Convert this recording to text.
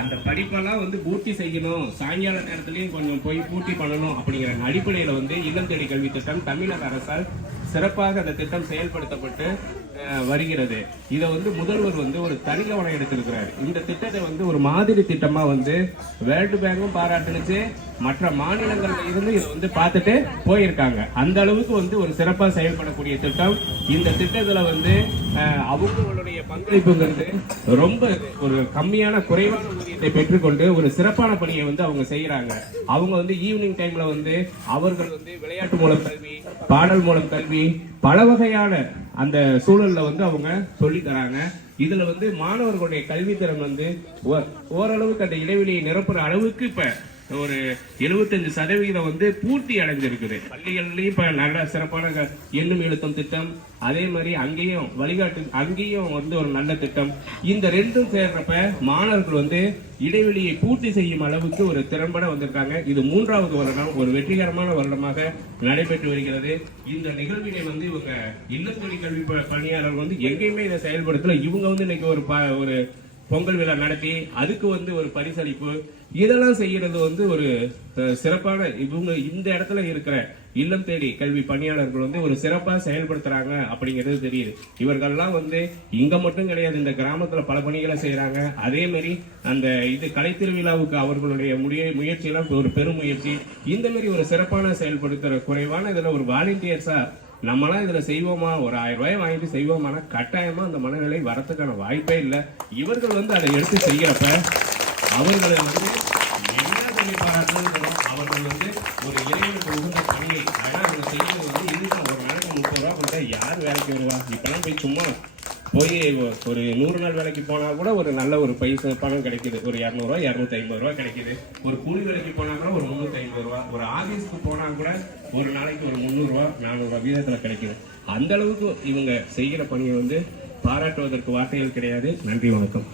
அந்த படிப்பெல்லாம் பூர்த்தி செய்யணும், சாயங்கால நேரத்திலையும் கொஞ்சம் போய் பூர்த்தி பண்ணணும் அப்படிங்கிற அடிப்படையில இல்லம் தேடி கல்வி திட்டம் தமிழக அரசால் சிறப்பாக அந்த திட்டம் செயல்படுத்தப்பட்டு வருகிறது. இதை முதல்வர் ஒரு தனி கவனம் எடுத்திருக்கிறார். இந்த திட்டத்தை ஒரு மாதிரி திட்டமா வேர்ல்டு பேங்கும் பாராட்டுனுச்சு, மற்ற மாநிலங்கள்ல இருந்து இதை பார்த்துட்டு போயிருக்காங்க. அந்த அளவுக்கு ஒரு சிறப்பா செயல்படக்கூடிய திட்டம். இந்த திட்டத்துல அவங்களுடைய பங்களிப்புங்கிறது ரொம்ப ஒரு கம்மியான குறைவான ஊதியத்தை பெற்றுக்கொண்டு ஒரு சிறப்பான பணியை அவங்க செய்யறாங்க. அவங்க ஈவினிங் டைம்ல அவர்கள் விளையாட்டு மூலம் கல்வி, பாடல் மூலம் கல்வி, பல வகையான அந்த சூழல்ல அவங்க சொல்லி தராங்க. இதுல மாணவர்களுடைய கல்வித்திறன் ஓரளவுக்கு அந்த இடைவெளியை நிரப்புற அளவுக்கு இப்ப ஒரு 75% பூர்த்தி அடைஞ்சிருக்குது. பள்ளிகள்லயும் இப்ப நல்ல சிறப்பான எண்ணும் எழுத்தும் திட்டம், அதே மாதிரி அங்கேயும் வழிகாட்டு, அங்கேயும் ஒரு நல்ல திட்டம். இந்த ரெண்டும் சேர்றப்ப மாணவர்கள் இடைவெளியை பூர்த்தி செய்யும் அளவுக்கு ஒரு திறம்பட வந்திருக்காங்க. இது 3வது வருடம், ஒரு வெற்றிகரமான வருடமாக நடைபெற்று வருகிறது. இந்த நிகழ்வினை இவங்க இல்லத்தொழி கல்வி பணியாளர்கள் எங்கேயுமே இதை செயல்படுத்தல. இவங்க இன்னைக்கு ஒரு பொங்கல் விழா நடத்தி அதுக்கு ஒரு பரிசளிப்பு இதெல்லாம் செய்யறது ஒரு சிறப்பான இவங்க இந்த இடத்துல இருக்கிற இல்லம் தேடி கல்வி பணியாளர்கள் ஒரு சிறப்பா செயல்படுத்துறாங்க அப்படிங்கிறது தெரியுது. இவர்கள்லாம் இங்க மட்டும் கிடையாது, இந்த கிராமத்துல பல பணிகளை செய்யறாங்க. அதே மாதிரி அந்த கலைத்திருவிழாவுக்கு அவர்களுடைய முயற்சி எல்லாம் ஒரு பெரும் முயற்சி. இந்த மாதிரி ஒரு சிறப்பான செயல்படுத்துற குறைவான இதுல ஒரு வாலண்டியர்ஸா நம்மளாம் இதுல செய்வோமா, ஒரு 1000 ரூபாய் வாங்கிட்டு செய்வோமானா கட்டாயமா அந்த மனநிலை வரத்துக்கான வாய்ப்பே இல்லை. இவர்கள் அதை எடுத்து செய்யறப்ப அவர்களை என்ன சொல்லி பாராட்டுறோம். அவர்கள் ஒரு இறைவனுக்கு உகந்த பணியை செய்யறது இதுக்கு ஒரு நாளைக்கு 30 ரூபா கொடுத்தா யார் வேலைக்கு வருவா? இப்பெல்லாம் போய் சும்மா போய் ஒரு 100 நாள் வேலைக்கு போனா கூட ஒரு நல்ல ஒரு பைசா பணம் கிடைக்குது. ஒரு 200 ரூபாய் 250 ரூபாய் கிடைக்குது. ஒரு கூலி வேலைக்கு போனா கூட ஒரு 350 ரூபாய், ஒரு ஆபீஸ்க்கு போனா கூட ஒரு நாளைக்கு ஒரு 300 ரூபாய் 400 ரூபாய் வீதத்துல கிடைக்குது. அந்த அளவுக்கு இவங்க செய்கிற பணியை பாராட்டுவதற்கு வார்த்தைகள் கிடையாது. நன்றி, வணக்கம்.